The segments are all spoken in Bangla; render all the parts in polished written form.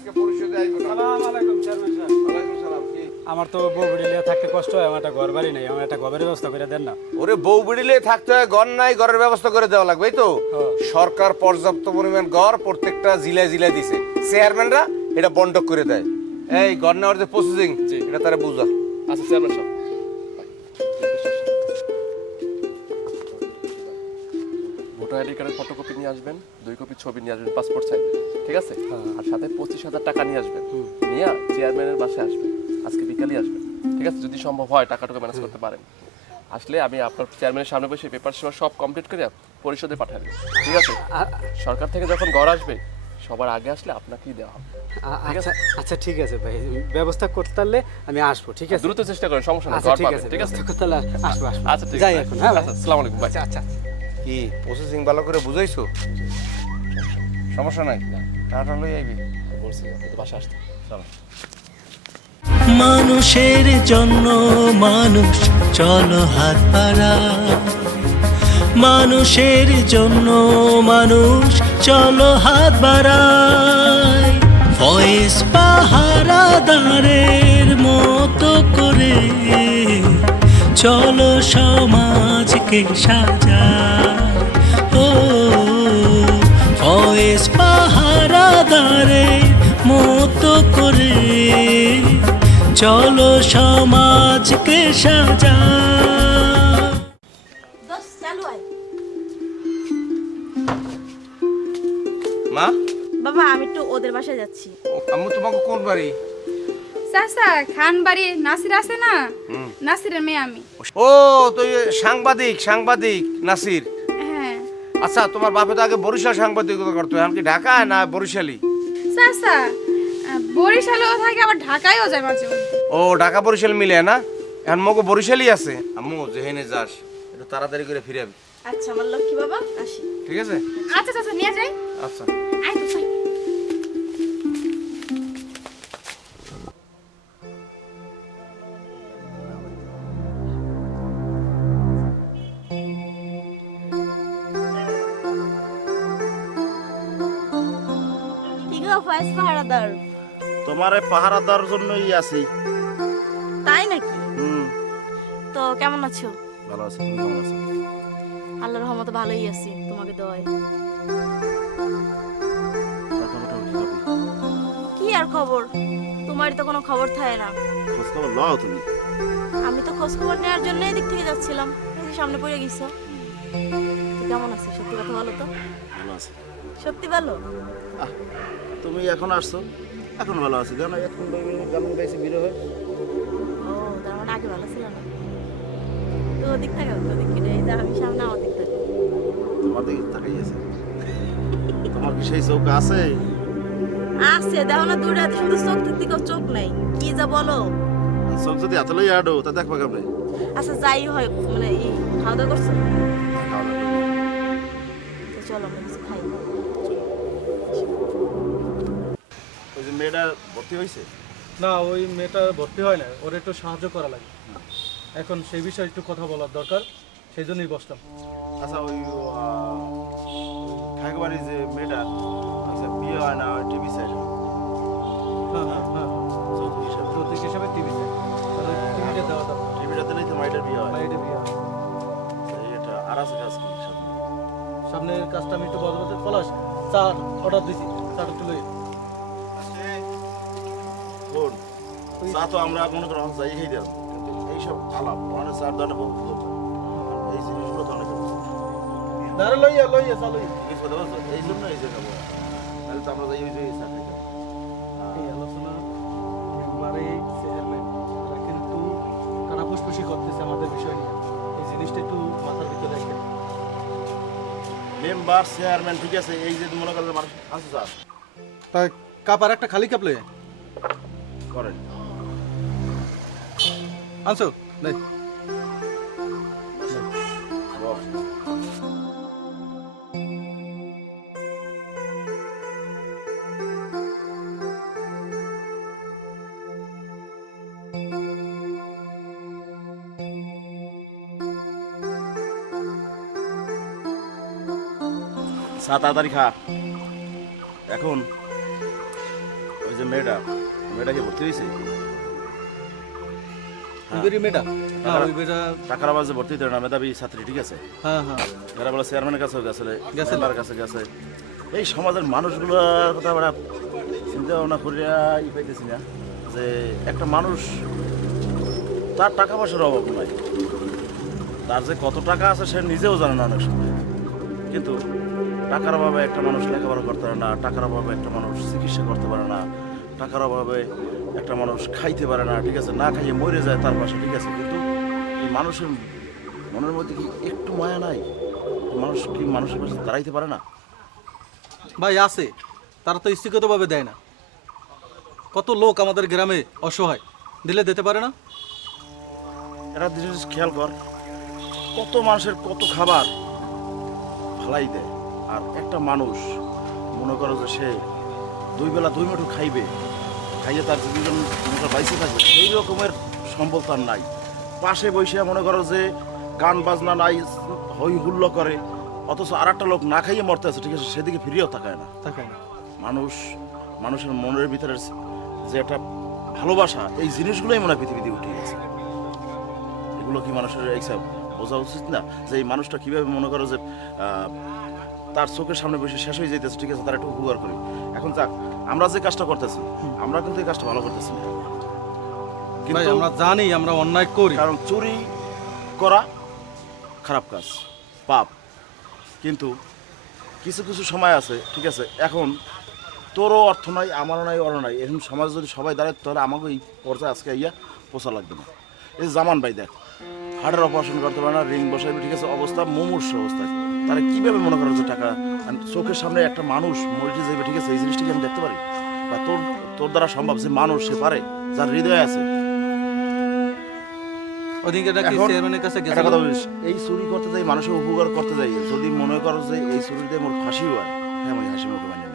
আজকে পরিষদে আইবো না। আসসালামু আলাইকুম চেয়ারম্যান সাহেব। ওয়ালাইকুম সালাম। কি? আমার তো বউ বিড়িলে থাকতে কষ্ট হয়, আমার একটা ঘর বাড়ি নেই, আমার একটা ঘরের ব্যবস্থা করে দেন না। ওরে বউ বিড়িলে থাকতে হয়, ঘর নাই, ঘরের ব্যবস্থা করে দেওয়া লাগবে, এই তো হ্যাঁ। সরকার পর্যাপ্ত পরিমাণ ঘর প্রত্যেকটা জিলায় জিলায় দিছে, চেয়ারম্যানরা এটা বন্টক করে দেয়। এই ঘর নেওয়ার যে প্রসেসিং এটা তারা বুঝা। আচ্ছা চেয়ারম্যান সাহেব, ভোটার আইডি কার্ডের ফটোকপি নিয়ে আসবেন, 2 কপি ছবি নিয়ে আসবেন পাসপোর্ট সাইজে, ঠিক আছে? আর সাথে 25,000 টাকা নিয়ে আসবেন, নিয়ে চেয়ারম্যানের বাসায় আসবেন, আজকে বিকালই আসবেন, ঠিক আছে? যদি সম্ভব হয় টাকাটুকু ম্যানেজ করতে পারেন, আসলে আমি আপনার চেয়ারম্যানের সামনে বসে পেপার সেবা সব কমপ্লিট করে পরিশোধে পাঠিয়ে দেবো, ঠিক আছে? সরকার থেকে যখন ঘর আসবে সবার আগে আসলে আপনাকেই দেওয়া হবে। আচ্ছা আচ্ছা ঠিক আছে ভাই, ব্যবস্থা করতে পারলে আমি আসবো, ঠিক আছে? দ্রুত চেষ্টা করেন, সমস্যা নেই, আচ্ছা ঘর ঠিক পাবেন, আছে, ঠিক আছে? ব্যবস্থা করতে পারলে আসবো আসবো। আচ্ছা ঠিক যাই আছে, এখন, হ্যাঁ ভাই। আচ্ছা আসসালামু আলাইকুম ভাই। আচ্ছা আচ্ছা। কি প্রসেসিং ভালো করে বুঝাইছো? সমস্যা নাই, টাকাটা লই আইবি। বলছি আপনি তো বাসায় আসতে, চলো। মানুষের জন্য মানুষ চলো হাত বাড়া, মানুষের জন্য মানুষ চলো হাত বাড়ায়, ভয়েস পাহারাদারের মতো করে চলো সমাজকে সাজায়। ও ভয়েস পাহারাদারের মতো করে চলো সমাজকে সাজায়। দোস চালু আয়। মা, বাবা আমি একটু ওদের বাসায় যাচ্ছি। আম্মু তোমাকে কোন বাড়ি? চাচা খান বাড়ি নাসির আছে না, নাসিরের মেয়ে আমি। ও তো সাংবাদিক, সাংবাদিক নাসির। হ্যাঁ আচ্ছা, তোমার বাপে তো আগে বরিশাল সাংবাদিকতা করতো, এখন কি ঢাকায় না বরিশালি? চাচা বরিশালেও থাকে আবার ঢাকায়ও যায় মাঝে মধ্যে। ও ঢাকা বরিশাল মিলে না? এখন মগো বরিশালই আছে। আম্মু যেহেনে যাস একটু তাড়াতাড়ি করে ফিরে আবি, আচ্ছা আমার লক্ষ্মী বাবা আসি। ঠিক আছে? আচ্ছা চাচা নিয়ে যাই। আচ্ছা। আয় তো যাই। কি গো ফয়েজ পাহারাদার? তোমার এই পাহারা দেওয়ার জন্যই আছি। তাই নাকি? হুম, তো কেমন আছো? ভালো আছি। তুমি কেমন আছো? আল্লাহর রহমতে ভালোই আছি, তোমাকে দোয়ায়। টাকা কি করবি? কি আর খবর? তোমারই তো কোনো খবর থাকে না। খোঁজ খবর লও তুমি। আমি তো খোঁজ খবর নেওয়ার জন্য এদিক থেকে যাচ্ছিলাম, এই যে সামনে পড়ে গেছো। তো কেমন আছো? সত্যি কথা বলো তো। ভালো আছি। সত্যি ভালো? আহ, তুমি এখন আসছো, এখন ভালো আছি। জানো এখন গান গাইছি বের হয়ে। ও তার মানে আগে ভালো ছিল না। তো ওদিক থেকে ওদিক কিনে এই যে আমি সামনে আমার দিক থেকে। তোমার দিকে তাকাই আছে। তোমার কি সেই চোখ আছে? আছে দেখো না, দূরে হাতে শুধু চোখ থেকে চোখ নাই, কি যা বলো। চোখ যদি এত লই আডো তা দেখবা কেমনে? আচ্ছা যাই হয়, মানে এই খাওয়া দাওয়া করছো? খাওয়া দাওয়া করো। তো চলো আমরা কিছু খাই। ওই যে মেয়েটা ভর্তি হয়েছে? না, ওই মেয়েটা ভর্তি হয় না, ওর একটু সাহায্য করা লাগে। এখন সেই বিষয়ে একটু কথা বলার দরকার, সেই জন্যই বসলাম। আচ্ছা ওই ঠাকুরবাড়ির যে মেয়েটা, আচ্ছা বিয়ে হয় না টিভি সাইড হ্যাঁ হ্যাঁ হ্যাঁ, চৌধুরী হিসাবে। প্রতীক হিসাবে টিভিতে, তাহলে টিভিতে দেওয়া দরকার। টিভিটা দিলেই তো মাইটার বিয়ে হয়। বাইরে বিয়ে হয়। এটা আর আছে কাজ কি সামনে? সামনের কাজটা আমি একটু বলতে পলাশ চার অর্ডার দিছি, চাটা তুলে শোন, চা তো আমরা মনে করো যাই খেয়ে দিলাম, কিন্তু এইসব আলাপ মানে চার ধরনের বহুত দরকার। এই জিনিসগুলো তো অনেক দাঁড়া লইয়া লইয়া চা লইয়া। জিনিস কথা বলছো, এই জন্য এই জায়গা বলা। তাহলে তো আমরা যাই ওই যে চা খাইতাম। এই আলোচনা মেম্বারে চেয়ারম্যান তারা কিন্তু কানাফুসফুসি করতেছে আমাদের বিষয় নিয়ে, এই জিনিসটা একটু মাথার ভিতরে রেখে। মেম্বার চেয়ারম্যান ঠিক আছে, এই যে মনে করেন মানুষ আছে স্যার তা কাপ আর একটা খালি কাপ লইয়া করেন। আনছো নাই? চা তাড়াতাড়ি খা। এখন ওই যে যে মেয়েটা কি ভর্তি হয়েছে? ওই বেরি মেয়েটা হ্যাঁ ওই বেটা টাকার আবাজে ভর্তি হতে না, মেধাবী ছাত্রী, ঠিক আছে? হ্যাঁ হ্যাঁ এরা বলে চেয়ারম্যানের কাছেও গেছে, গেছে। মেম্বারের কাছে গেছে। এই সমাজের মানুষগুলোর কথা আমরা চিন্তা ভাবনা করিয়া পাইতেছি না যে একটা মানুষ তার টাকা পয়সার অভাব নাই, তার যে কত টাকা আছে সে নিজেও জানে না অনেক সময়, কিন্তু টাকার অভাবে একটা মানুষ লেখাপড়া করতে পারে না, টাকার অভাবে একটা মানুষ চিকিৎসা করতে পারে না, টাকার অভাবে একটা মানুষ খাইতে পারে না, ঠিক আছে? না খাইয়ে মরে যায় তার পাশে, ঠিক আছে? কিন্তু এই মানুষের মনের মধ্যে কি একটু মায়া নাই? মানুষ কি মানুষের পাশে দাঁড়াইতে পারে না? ভাই আছে, তারা তো স্থিতিগতভাবে দেয় না। কত লোক আমাদের গ্রামে অসহায়, দিলে দিতে পারে না। একটা জিনিস খেয়াল কর, কত মানুষের কত খাবার ফালাই দেয়, আর একটা মানুষ মনে করো যে সে 2 বেলা 2 মুঠো খাইবে, খাইয়ে তার জীবন বাইসে থাকবে, সেই রকমের সম্বল তার নাই। পাশে বসে মনে করো যে গান বাজনা নাই, হই হুল্লো করে, অথচ আর একটা লোক না খাইয়ে মরতে আছে, ঠিক আছে? সেদিকে ফিরিয়েও তাকায় না। মানুষের মনের ভিতরে যে একটা ভালোবাসা, এই জিনিসগুলোই মনে হয় পৃথিবীতে উঠে গেছে। এগুলো কি মানুষের এইসব বোঝা উচিত না যে এই মানুষটা কিভাবে মনে করো যে তার চোখের সামনে বসে শেষ হয়ে যাইতেছে, ঠিক আছে? তার একটু উপকার করি। এখন যাক, আমরা যে কাজটা করতেছি, আমরা কিন্তু এই কাজটা ভালো করতেছি না, ভাই কিন্তু আমরা জানি আমরা অন্যায় করি, কারণ চুরি করা খারাপ কাজ, পাপ। কিন্তু কিছু কিছু সময় আছে, ঠিক আছে? এখন তোরও অর্থ নাই, আমারও নাই, ওরও নাই, এরকম সমাজ যদি সবাই দাঁড়ায় তাহলে আমাকে এই পর্যায়ে আজকে ইয়া পোষা লাগবে না। এই জামান ভাই দেখ, হার্টের অপারেশন করতে পারে না, রিং বসাইবে, ঠিক আছে? অবস্থা মুমূর্ষ অবস্থায়, তারা কীভাবে মনে করো যে টাকা চোখের সামনে একটা মানুষ মরে যাবে, ঠিক আছে? এই জিনিসটা কি আমি দেখতে পারি? বা তোর দ্বারা সম্ভব যে মানুষ সে পারে, যার হৃদয় আছে। ওদিকে নাকি এখন চেয়ারম্যানের কাছে একটা গেছে। কথা বলিস, এই চুরি করতে যাই, মানুষের উপকার করতে যাই, যদি মনে করো যে এই চুরিতে মোর ফাঁসি হয়, হ্যাঁ আমি হাসি মুখে মানি নেব।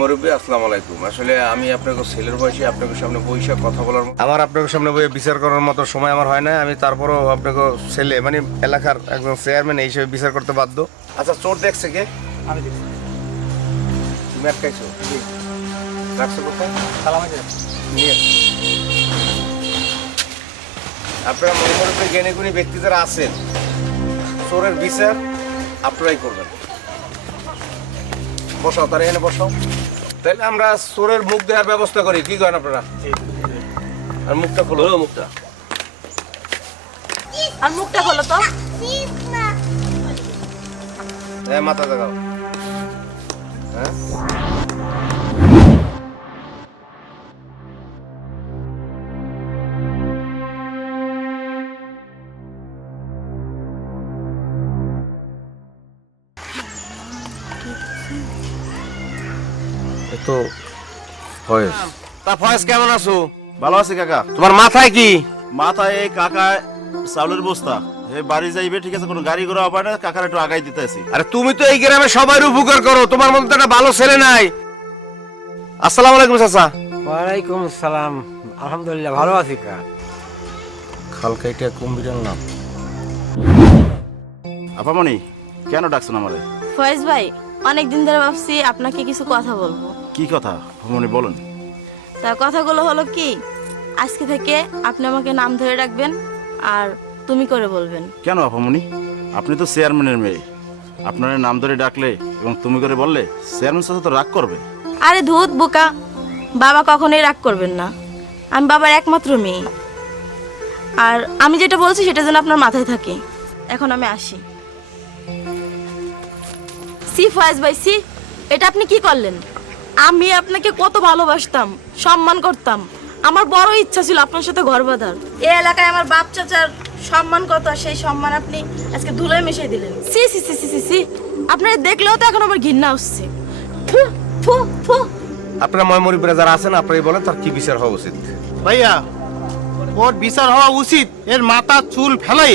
মুরব্বী আসসালামু আলাইকুম। আসলে আমি আপনাকে ছেলের বয়সে আপনাকে সামনে বইসা কথা বলার আমার আপনাকে সামনে বইয়ে বিচার করার মতো সময় আমার হয় না। আমি তারপরও আপনাকে ছেলে মানে এলাকার একজন চেয়ারম্যান এই হিসেবে বিচার করতে বাধ্য। আচ্ছা, চোর দেখছে কে? আমি দেখছি। তুমি আটকাইছো? রাখছো কোথায়? নিয়ে আপনারা মুরব্বী জ্ঞানী গুণী ব্যক্তি যারা আছেন, চোরের বিচার আপনারাই করবেন। বসাও, তারা এখানে বসাও। তাহলে আমরা চোরের মুখ দেওয়ার ব্যবস্থা করি, কি করেন আপনারা? আর মুখটা খোলো, মুখটা। আর মুখটা খোলো তো। মাথা দেখাও। হ্যাঁ তো ফয়েজ। তা ফয়েজ কেমন আছো? ভালো আছি কাকা। তোমার মাথায় কি? মাথায় এই কাকা চাউলের বস্তা এই বাড়ি যাইবে, ঠিক আছে, কোনো গাড়ি ঘোড়া হবে না, কাকার একটু আগাই দিতে আছি। আরে তুমি তো এই গ্রামে সবাই উপকার করো, তোমার মতো তো একটা ভালো ছেলে নাই। আসসালামু আলাইকুম চাচা। ওয়ালাইকুম সালাম। আলহামদুলিল্লাহ ভালো আছি কা। খালকাইটা কুম্বিরার নাম। আপামনি কেন ডাকছেন আমারে? ফয়েজ ভাই, অনেকদিন ধরে ভাবছি আপনাকে কিছু কথা বলবো। কি কথা আপামনি বলেন? তা কথাগুলো হলো কি, আজকে থেকে আপনি আমাকে নাম ধরে রাখবেন আর তুমি করে বলবেন। কেন আপামনি? আপনি তো চেয়ারম্যানের মেয়ে, আপনার নাম ধরে ডাকলে এবং তুমি করে বললে চেয়ারম্যান সাথে তো রাগ করবে। আরে ধুত বোকা, বাবা কখনোই রাগ করবেন না। আমি বাবার একমাত্র মেয়ে, আর আমি যেটা বলছি সেটা যেন আপনার মাথায় থাকে। এখন আমি আসি। সি ফয়েজ ভাই সি, এটা আপনি কি করলেন? আমি আপনাকে কত ভালোবাসতাম, সম্মান করতাম। আমার বড় ইচ্ছা ছিল আপনার সাথে ঘর বাঁধার। এই এলাকায় আমার বাপ চাচার সম্মান কত, আর সেই সম্মান আপনি আজকে ধুলোয় মিশিয়ে দিলেন। সি সি সি সি সি সি, আপনারা দেখলেও তো এখন আমার ঘৃণা আসছে। থু থু থু। আপনারা ময়মরিপুরে যারা আছেন আপনারাই বলেন তার কি বিচার হওয়া উচিত। ভাইয়া, ওর বিচার হওয়া উচিত এর মাথা চুল ফেলাই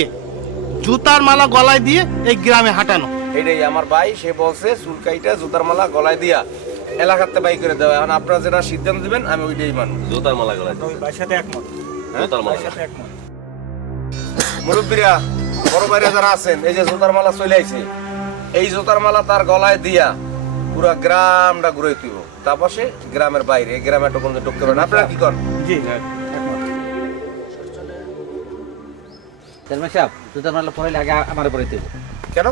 জুতার মালা গলায় দিয়ে এই গ্রামে হাঁটানো। এইটাই আমার ভাই, সে বলছে চুলকাইটা জুতার মালা গলায় দিয়া এলাকাতে বাই করে দেওয়া। এখন আপনারা যেটা সিদ্ধান্ত দিবেন আমি ওইটাই মানব। জুতার মালা গলায় মুরব্বীরা, বড় ভাইরা যারা আছেন, এই যে জুতার মালা চলে আইছে, এই জুতার মালা তার গলায় দিয়া পুরা গ্রামটা ঘুরে তুইব। তারপর সে গ্রামের বাইরে, এই গ্রামে একটা কোনো ঢুকতে পারেন। আপনারা কি করেন? জি চেয়ারম্যান সাহেব, জুতার মালা পরাইলে আগে আমার পরে দেবো। কেন?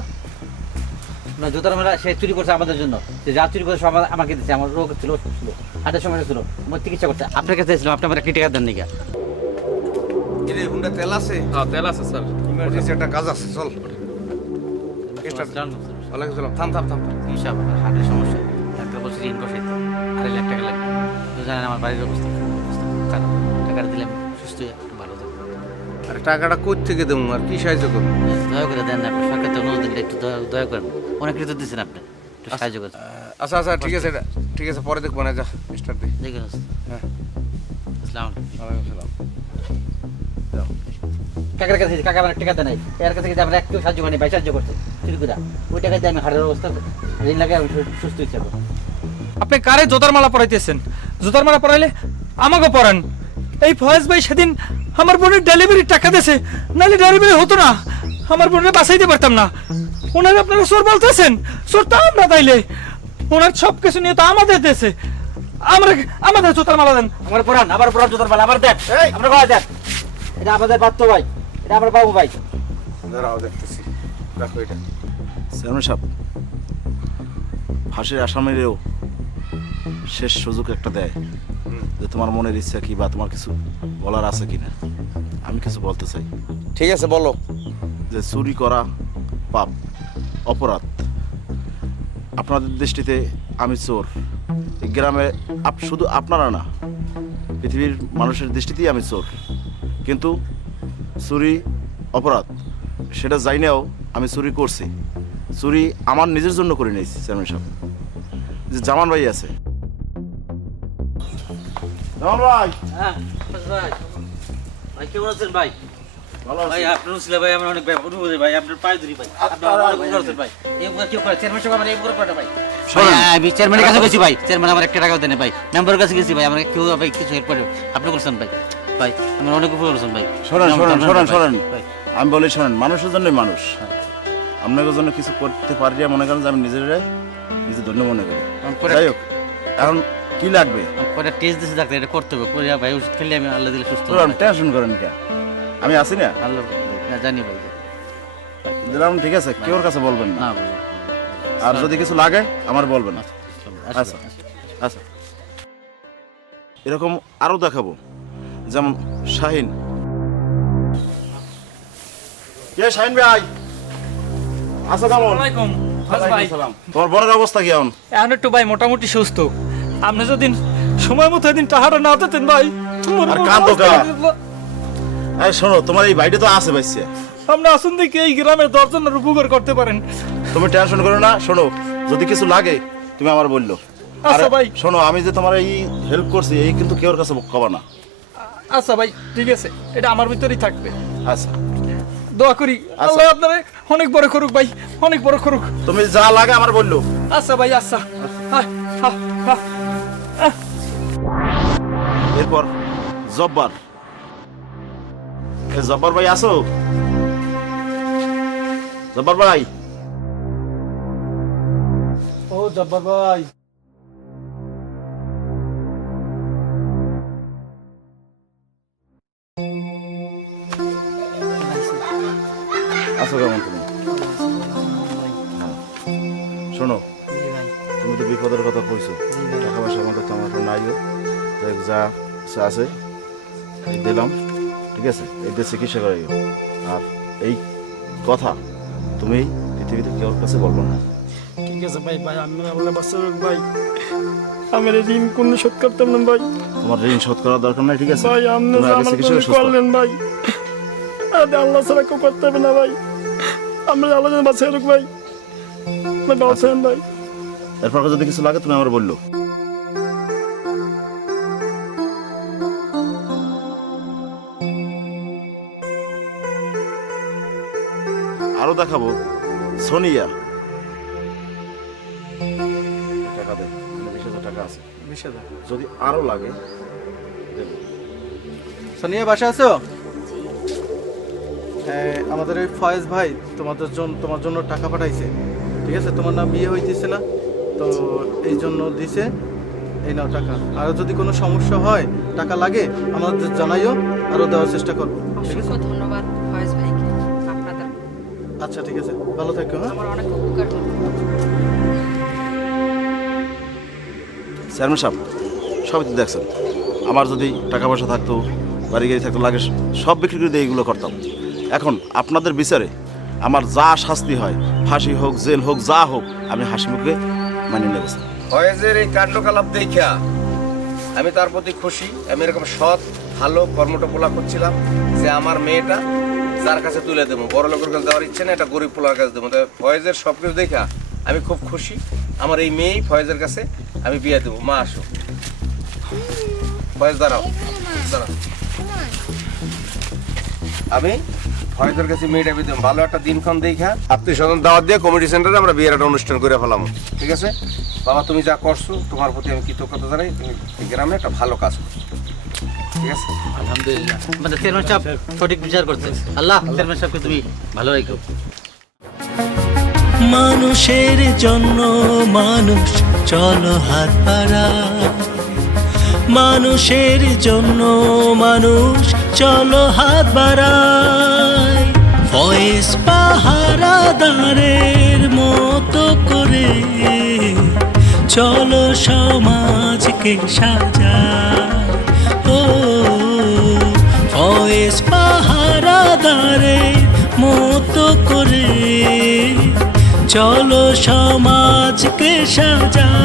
না, জুতার মালা সে চুরি করছে আমাদের জন্য। যে যা চুরি করছে সব আমাকে দিচ্ছে। আমার রোগ ছিল, অসুখ ছিল, হাটের সমস্যা ছিল, আমার চিকিৎসা করছে। আপনার কাছে এসেছিলাম, আপনি আমার একটি টাকা দেন নাকি? এই যে হুন্ডা তেল আছে? হ্যাঁ, তেল আছে স্যার। ইমার্জেন্সি একটা কাজ আছে, চল। ওয়ালাইকুম সালাম। থাম থাম থাম। কি সাহেব, আমার হাটের সমস্যা, ডাক্তার বলছে ঋণ বসাইতে 2.5 লাখ টাকা লাগবে। তো জানেন আমার বাড়ির অবস্থা খুব খারাপ। টাকাটা দিলে আমি সুস্থ হয়ে একটু ভালো থাকবো। আরে টাকাটা কই থেকে দেবো আর কি সাহায্য করবো? দয়া করে দেন না, আপনি সরকার থেকে অনুরোধ দিলে একটু দয়া করেন। অনেক কিছু দিচ্ছেন আপনি, একটু সাহায্য করেন। আচ্ছা আচ্ছা ঠিক আছে, ঠিক আছে, পরে দেখবো না, যা স্টার্ট দে। ঠিক আছে। হ্যাঁ, আসসালামু আলাইকুম। ওয়ালাইকুম সালাম। কাকার কাছে কাকা আমার টাকা দেয় নাই, এর কাছে আমরা একটু সাহায্য করি, ভাই সাহায্য করছে চুরি করে। ওই টাকা দিয়ে আমি হাড়ের অবস্থা ঋণ লাগে, আমি সুস্থ ইচ্ছা করবো। আপনি কারে জোতার মালা পরাইতেছেন? জোতার মালা পরাইলে আমাকে পরান। এই ফয়েজ ভাই সেদিন আমার বোনের ডেলিভারির টাকা দিয়েছে, নাহলে ডেলিভারি হতো না, আমার বোনের বাঁচাইতে পারতাম না। ওনার আপনারা চোর বলতেছেন? চোর তো আমরা, তাইলে ওনার সব কিছু নিয়ে তো আমাদের দেশে। আমাদের জোতার মালা দেন। আমার পরান, আবার পরান জোতার মালা, আবার দেন, আমরা কয় দেন। এটা আমাদের বাত্য ভাই, এটা আমার বাবু ভাই। দাঁড়াও দেখতেছি, রাখো এটা। চেয়ারম্যান সাহেব, ফাঁসির আসামিরেও শেষ সুযোগ একটা দেয় যে তোমার মনের ইচ্ছা কি বা তোমার কিছু বলার আছে কিনা। আমি কিছু বলতে চাই। ঠিক আছে, বলো। যে চুরি করা পাপ, অপরাধ। আপনাদের দৃষ্টিতে আমি চোর, এই গ্রামে শুধু আপনারা না, পৃথিবীর মানুষের দৃষ্টিতেই আমি চোর। কিন্তু চুরি অপরাধ সেটা জানিয়েও আমি চুরি করছি। চুরি আমার নিজের জন্য করে নিয়েছি চেয়ারম্যান সাহেব। যে জামান ভাই আছে, জামান ভাই। হ্যাঁ ভাই, ভাই কেমন আছেন ভাই? ভালো ভাই আপনার ছিল ভাই, আমার অনেক অনুভূতি ভাই, আপনার পায়ে ধরি ভাই, আপনার অনেক উপকার হচ্ছেন ভাই। এই উপকার কেউ করে? চেয়ারম্যান সাহেব আমার এই উপকার করে ভাই। আমি চেয়ারম্যানের কাছে গেছি ভাই, চেয়ারম্যান আমার 1 টাকাও দেন ভাই। মেম্বারের কাছে গেছি ভাই, আমার কেউ ভাই কিছু হেল্প করে আপনি করছেন ভাই। ভাই আমার অনেক উপকার করছেন ভাই। শোনেন শোনেন শোনেন শোনেন, ভাই। আমি বলি শোনেন, মানুষের জন্যই মানুষ। আপনাদের জন্য কিছু করতে পারি মনে করেন যে আমি নিজে ধন্য মনে করি। যাই হোক, এখন কি লাগবে? কয়টা টেস্ট দিয়েছে ডাক্তার, এটা করতে হবে। করে ভাই ওষুধ খেলে আমি আল্লাহ দিলে সুস্থ হব। টেনশন করেন কে, আমি আছি না, আল্লাহ না জানি ভাই। দিলাম, ঠিক আছে, কেউর কাছে বলবেন না। না ভাই, আর যদি কিছু লাগে আমার বলবেন। আচ্ছা আচ্ছা, এরকম আরো দেখাবো, যেমন শাহিন। কে শাহিন ভাই? আচ্ছা, কেমন? ওয়ালাইকুম। ভাই তোমার বোনের অবস্থা কি এখন? এখন একটু ভাই মোটামুটি সুস্থ। আপনি যদি সময় মতো এদিন টাকাটা না দিতেন ভাই, আমার আর বউর কাঁদো অবস্থা কা? কি হতো? আরে শোনো, তোমার এই বাড়িটা তো আছে বাইছে, আপনি আসুন দেখি এই গ্রামের দশজনের উপকার করতে পারেন। তুমি টেনশন করো না। শোনো, যদি কিছু লাগে তুমি আমার বললো। আচ্ছা ভাই। শোনো, আমি যে তোমার এই হেল্প করছি এই কিন্তু কেউর কাছে কবা না। আচ্ছা ভাই ঠিক আছে, এটা আমার ভিতরেই থাকবে। আচ্ছা, দোয়া করি আল্লাহ আপনারে অনেক বড় করুক ভাই, অনেক বড় করুক। তুমি যা লাগে আমার বললো। আচ্ছা ভাই আচ্ছা। হ্যাঁ, হ্যাঁ, হ্যাঁ। এরপর জব্বার, এ জব্বার ভাই আসো। জব্বার ভাই, ও জব্বার ভাই, আসো কেমন তুমি? শোনো, তুমি তো বিপদের কথা কইছো, টাকা পয়সা আমাদের তো আমার নাইও, তাই যা কিছু আছে এই দিলাম, ঠিক আছে? এই দিয়ে চিকিৎসা করাইও। আর এই কথা তুমি পৃথিবীতে কেউর কাছে বলবো না। ঠিক আছে ভাই। ভাই আমি আপনার বাচ্চা ভাই, আমার ঋণ কোন শোধ করতাম না ভাই। তোমার ঋণ শোধ করার দরকার নাই, ঠিক আছে? ভাই আপনি তুমি যে আগে আমার চিকিৎসা জন্য করে সুস্থ হও। করলেন ভাই, আরে আল্লাহ ছাড়া কেউ করতে হবে না ভাই। আমরা আল্লাহ যেন বাঁচিয়ে রাখ ভাই, ভাই বাঁচান ভাই। এরপর যদি কিছু লাগে তুমি আমার বললো। আরো দেখাবো সোনিয়া, টাকা দে, 20,000 টাকা আছে। 20,000। যদি আরো লাগে দেবো। সোনিয়া বাসা আছো? আমাদের এই ফয়েজ ভাই তোমার জন্য টাকা পাঠাইছে, ঠিক আছে? তোমার না বিয়ে হইতেছে না, তো এই জন্য দিছে। এই নাও টাকা। আর যদি কোনো সমস্যা হয়, টাকা লাগে আমাদের জানাইও, আরো দেওয়ার চেষ্টা করবো, ঠিক আছে? অসংখ্য ধন্যবাদ ফয়েজ ভাইকে, আপনাদের আচ্ছা ঠিক আছে, ভালো থাকো। হ্যাঁ, আমার অনেক উপকার হলো। চেয়ারম্যান সাহেব, সবই তো দেখছেন, আমার যদি টাকা পয়সা থাকতো, বাড়ি গাড়ি থাকতো, লাগে সব বিক্রি করে দিয়ে এইগুলো করতাম। এখন আপনাদের বিচারে আমার যা শাস্তি হয়, ফাঁসি হোক, জেল হোক, যা হোক, আমি হাসি মুখে মানে নেব। ফয়েজের এই কাণ্ডকলাপ দেখা আমি তার প্রতি খুশি। আমি এরকম সৎ ভালো কর্মটা পোলা করছিলাম যে আমার মেয়েটা যার কাছে তুলে দেবো, বড় লোকের কাছে দেওয়ার ইচ্ছে না, এটা গরিব পোলার কাছে দেবো। তবে ফয়েজের সব কিছু দেখা আমি খুব খুশি। আমার এই মেয়েই ফয়েজের কাছে আমি বিয়ে দেবো। মা আসো, ফয়েজ দাঁড়াও, দাঁড়াও। আমি ফয়েজের কাছে মেয়েটা বিয়ে দেবো। ভালো একটা দিনক্ষণ দেখা আত্মীয় স্বজন দাওয়াত দিয়ে কমিটি সেন্টারে আমরা বিয়ের একটা অনুষ্ঠান করে ফেলাম, ঠিক আছে? বাবা, তুমি যা করছো তোমার প্রতি আমি কৃতজ্ঞতা জানাই। তুমি এই গ্রামে একটা ভালো কাজ করছো, ঠিক আছে? আলহামদুলিল্লাহ, আমাদের চেয়ারম্যান সাহেব সঠিক বিচার করছে। আল্লাহ চেয়ারম্যান সাহেবকে তুমি ভালো রাখো। মানুষের জন্য মানুষ চলো হাত বাড়ায়, মানুষের জন্য মানুষ চলো হাত বাড়ায়। ফয়েজ পাহারাদারের মতো করে চলো সমাজকে সাজায়। ও ফয়েজ পাহারাদারের মতো করে চলো সমাজকে সাজায়।